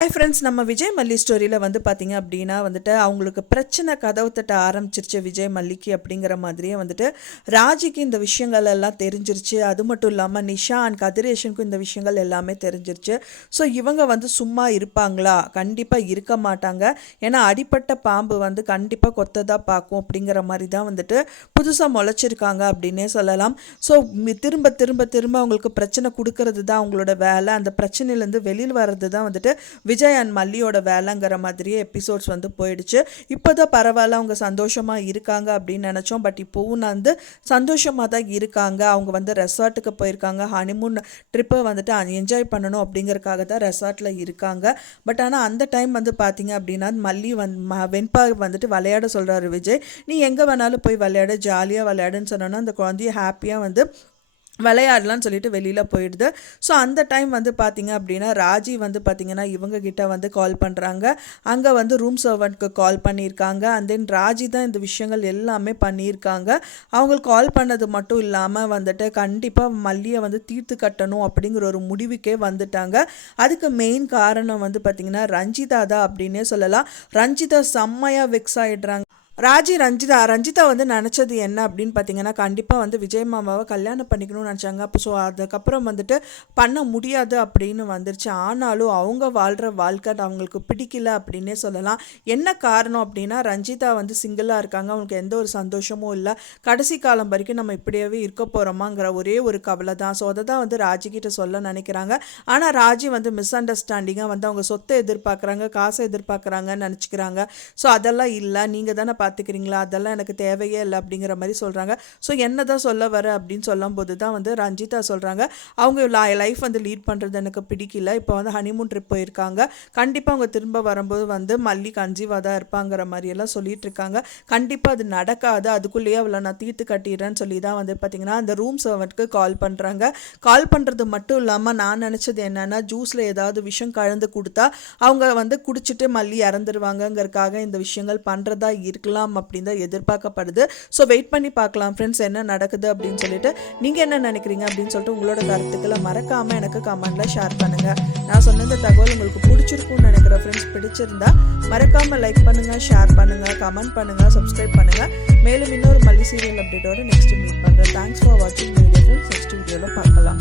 Hi friends நம்ம விஜய் மல்லி ஸ்டோரியில் வந்து பார்த்திங்க அப்படின்னா வந்துட்டு அவங்களுக்கு பிரச்சனை கதவு தட்ட ஆரம்பிச்சிருச்சு விஜய் மல்லிக்கு அப்படிங்கிற மாதிரியே வந்துட்டு ராஜிக்கு இந்த விஷயங்கள் எல்லாம் தெரிஞ்சிருச்சு. அது மட்டும் இல்லாமல் நிஷா அண்ட் கதிரேஷனுக்கும் இந்த விஷயங்கள் எல்லாமே தெரிஞ்சிருச்சு. ஸோ இவங்க வந்து சும்மா இருப்பாங்களா? கண்டிப்பாக இருக்க மாட்டாங்க. ஏன்னா அடிப்பட்ட பாம்பு வந்து கண்டிப்பாக கொத்ததாக பார்க்கும் அப்படிங்கிற மாதிரி தான் வந்துட்டு புதுசாக முளைச்சிருக்காங்க அப்படின்னே சொல்லலாம். ஸோ திரும்ப திரும்ப திரும்ப அவங்களுக்கு பிரச்சனை கொடுக்கறது தான் அவங்களோட வேலை. அந்த பிரச்சனையிலேருந்து வெளியில் வர்றது தான் வந்துட்டு விஜய் அண்ட் மல்லியோட வேலைங்கிற மாதிரியே எபிசோட்ஸ் வந்து போயிடுச்சு. இப்போ தான் பரவாயில்ல அவங்க சந்தோஷமாக இருக்காங்க அப்படின்னு நினச்சோம். பட் இப்போவும் நான் வந்து சந்தோஷமாக தான் இருக்காங்க. அவங்க வந்து ரெசார்ட்டுக்கு போயிருக்காங்க. ஹனிமூன் ட்ரிப்பை வந்துட்டு என்ஜாய் பண்ணணும் அப்படிங்கிறக்காக தான் ரெசார்ட்டில் இருக்காங்க. பட் ஆனால் அந்த டைம் வந்து பார்த்தீங்க அப்படின்னா மல்லி வந் ம- வெண்பா வந்துட்டு விளையாட சொல்கிறாரு விஜய். நீ எங்கே வேணாலும் போய் விளையாட ஜாலியாக விளையாடுன்னு சொன்னோன்னா அந்த குழந்தைய ஹாப்பியாக வந்து விளையாடலான்னு சொல்லிட்டு வெளியில் போயிடுது. ஸோ அந்த டைம் வந்து பார்த்தீங்க அப்படின்னா ராஜி வந்து பார்த்தீங்கன்னா இவங்க கிட்ட வந்து கால் பண்ணுறாங்க அங்கே வந்து ரூம் சர்வெண்ட்க்கு கால் பண்ணியிருக்காங்க. அண்ட் தென் ராஜி தான் இந்த விஷயங்கள் எல்லாமே பண்ணியிருக்காங்க. அவங்களுக்கு கால் பண்ணது மட்டும் இல்லாமல் வந்துட்டு கண்டிப்பாக மல்லியை வந்து தீர்த்து கட்டணும் அப்படிங்கிற ஒரு முடிவுக்கே வந்துட்டாங்க. அதுக்கு மெயின் காரணம் வந்து பார்த்திங்கன்னா ரஞ்சிதா தான் அப்படின்னே சொல்லலாம். ரஞ்சிதா செம்மையாக வெக்ஸ் ஆகிடுறாங்க ராஜி ரஞ்சிதா ரஞ்சிதா வந்து நினச்சது என்ன அப்படின்னு பார்த்தீங்கன்னா கண்டிப்பாக வந்து விஜய் மாமாவை கல்யாணம் பண்ணிக்கணும்னு நினச்சாங்க. அப்போ ஸோ அதுக்கப்புறம் வந்துட்டு பண்ண முடியாது அப்படின்னு வந்துருச்சு. ஆனாலும் அவங்க வாழ்கிற வாழ்க்கை அவங்களுக்கு பிடிக்கல அப்படின்னே சொல்லலாம். என்ன காரணம் அப்படின்னா ரஞ்சிதா வந்து சிங்கிளாக இருக்காங்க. அவங்களுக்கு எந்த ஒரு சந்தோஷமும் இல்லை. கடைசி காலம் வரைக்கும் நம்ம இப்படியாவே இருக்க போகிறோமாங்கிற ஒரே ஒரு கவலை தான். ஸோ அதை தான் வந்து ராஜிக்கிட்ட சொல்ல நினைக்கிறாங்க. ஆனால் ராஜி வந்து மிஸ் அண்டர்ஸ்டாண்டிங்காக வந்து அவங்க சொத்தை எதிர்பார்க்குறாங்க காசை எதிர்பார்க்குறாங்கன்னு நினச்சிக்கிறாங்க. ஸோ அதெல்லாம் இல்லை. நீங்கள் தானே பார்த்துக்கிறீங்களா? அதெல்லாம் எனக்கு தேவையே இல்லை அப்படிங்கிற மாதிரி சொல்கிறாங்க ஸோ என்ன தான் சொல்ல வர அப்படின்னு சொல்லும்போது தான் வந்து ரஞ்சிதா சொல்கிறாங்க அவங்க லைஃப் வந்து லீட் பண்ணுறது எனக்கு பிடிக்கல. இப்போ வந்து ஹனிமூன் ட்ரிப் போயிருக்காங்க. கண்டிப்பாக அவங்க திரும்ப வரும்போது வந்து மல்லி கஞ்சிவாக தான் இருப்பாங்கிற மாதிரியெல்லாம் சொல்லிட்டு இருக்காங்க. கண்டிப்பாக அது நடக்காது. அதுக்குள்ளேயே அவளை நான் தீர்த்து கட்டிடுறேன்னு சொல்லி தான் வந்து பார்த்தீங்கன்னா அந்த ரூம் சர்வெண்ட்க்கு கால் பண்ணுறாங்க கால் பண்ணுறது மட்டும் இல்லாமல் நான் நினச்சது என்னென்னா ஜூஸில் ஏதாவது விஷம் கலந்து கொடுத்தா அவங்க வந்து குடிச்சிட்டு மல்லி இறந்துருவாங்கங்கிறதுக்காக இந்த விஷயங்கள் பண்ணுறதா இருக்கலாம். அப்படின்னு தான் எதிர்பார்க்கப்படுது. ஸோ வெயிட் பண்ணி பார்க்கலாம் ஃப்ரெண்ட்ஸ் என்ன நடக்குது அப்படின்னு சொல்லிட்டு நீங்கள் என்ன நினைக்கிறீங்க அப்படின்னு சொல்லிட்டு உங்களோட கருத்துக்களை மறக்காமல் எனக்கு கமெண்ட்டில் ஷேர் பண்ணுங்கள் நான் சொன்ன இந்த தகவல் உங்களுக்கு பிடிச்சிருக்கும்னு நினைக்கிற ஃப்ரெண்ட்ஸ் பிடிச்சிருந்தா மறக்காமல் லைக் பண்ணுங்கள் ஷேர் பண்ணுங்கள் கமெண்ட் பண்ணுங்கள் சப்ஸ்கிரைப் பண்ணுங்கள் மேலும் இன்னொரு மல்லி சீரியல் அப்டேட்டோட நெக்ஸ்ட் மீட் பண்ணுறேன் தேங்க்ஸ் ஃபார் வாட்சிங் வீடியோ ஃப்ரெண்ட்ஸ் நெக்ஸ்ட் வீடியோவில் பார்க்கலாம்.